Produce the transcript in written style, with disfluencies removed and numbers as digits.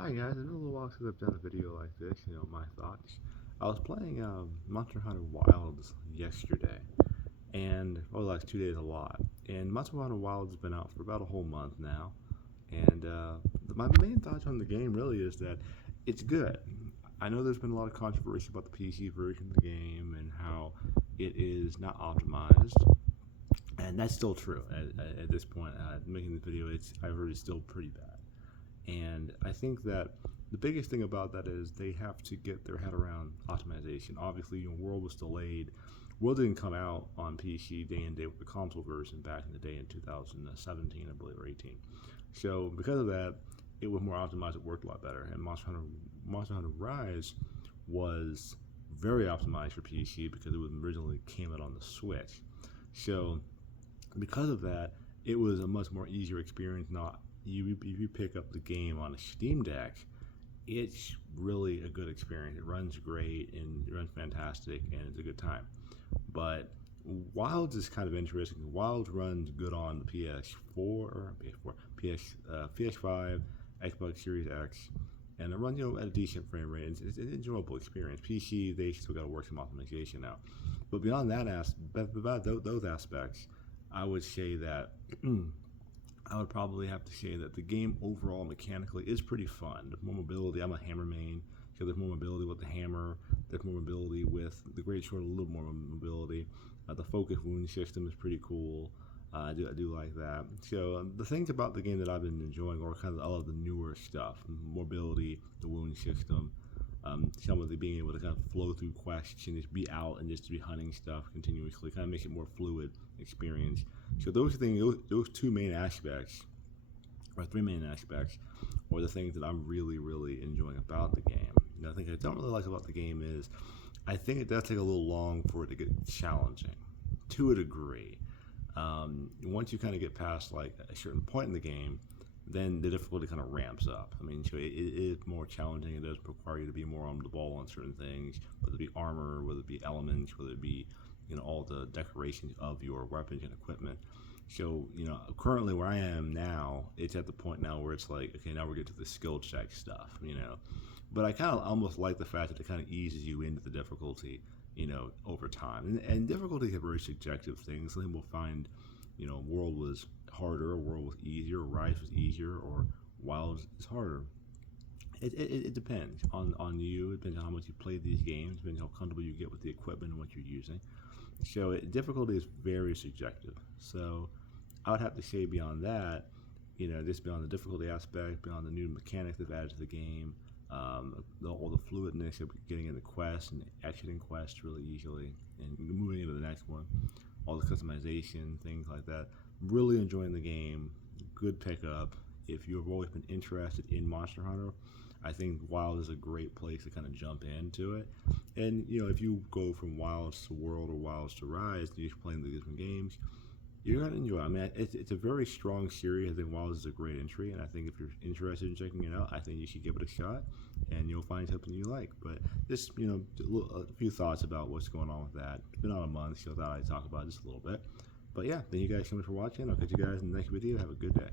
Hi guys, it's been a little while since I've done a video like this, my thoughts. I was playing Monster Hunter Wilds yesterday, and over the last 2 days a lot. And Monster Hunter Wilds has been out for about a whole month now, and my main thoughts on the game really is that it's good. I know there's been a lot of controversy about the PC version of the game and how it is not optimized, and that's still true at this point. Making this video, I've heard it's still pretty bad. And I think that the biggest thing about that is they have to get their head around optimization. Obviously, World was delayed. World didn't come out on PC day and day with the console version back in the day in 2017, I believe, or 18. So because of that, it was more optimized. It worked a lot better. And Monster Hunter Rise was very optimized for PC because it was originally came out on the Switch. So because of that, it was a much more easier experience. If you pick up the game on a Steam Deck, it's really a good experience. It runs great and it runs fantastic, and it's a good time. But Wilds is kind of interesting. Wilds runs good on the PS5, Xbox Series X, and it runs at a decent frame rate. It's an enjoyable experience. PC, they still got to work some optimization out. But beyond those aspects, I would say that. I would probably have to say that the game overall mechanically is pretty fun. There's more mobility. I'm a hammer main, so there's more mobility with the hammer. There's more mobility with the great sword. A little more mobility. The focus wound system is pretty cool. I do like that. So the things about the game that I've been enjoying are kind of all of the newer stuff: mobility, the wound system, some of the being able to kind of flow through quests and just be out and just to be hunting stuff continuously, kind of makes it more fluid experience. So those things, those two main aspects, or three main aspects, are the things that I'm really, really enjoying about the game. The thing I don't really like about the game is, I think it does take a little long for it to get challenging, to a degree. Once you kind of get past like a certain point in the game, then the difficulty kind of ramps up. I mean, so it is more challenging. It does require you to be more on the ball on certain things, whether it be armor, whether it be elements, whether it be all the decorations of your weapons and equipment. So currently where I am now, it's at the point now where it's like, okay, now we're getting to the skill check stuff. But I kind of almost like the fact that it kind of eases you into the difficulty, over time. And difficulty is very subjective things. Some people find, World was harder, or World was easier, or Rise was easier, or Wild is harder. It depends on you. It depends on how much you play these games. It depends on how comfortable you get with the equipment and what you're using. So difficulty is very subjective. So I would have to say beyond that, just beyond the difficulty aspect, beyond the new mechanics they've added to the game, all the fluidness of getting into quests and exiting quests really easily and moving into the next one, all the customization, things like that. Really enjoying the game. Good pickup. If you've always been interested in Monster Hunter, I think Wild is a great place to kind of jump into it. And if you go from Wilds to World or Wilds to Rise, and you're playing the different games, you're gonna enjoy it. I mean, it's a very strong series. I think Wilds is a great entry, and I think if you're interested in checking it out, I think you should give it a shot, and you'll find something you like. But just a few thoughts about what's going on with that. It's been on a month, so I thought I'd talk about it just a little bit. But yeah, thank you guys so much for watching. I'll catch you guys in the next video. Have a good day.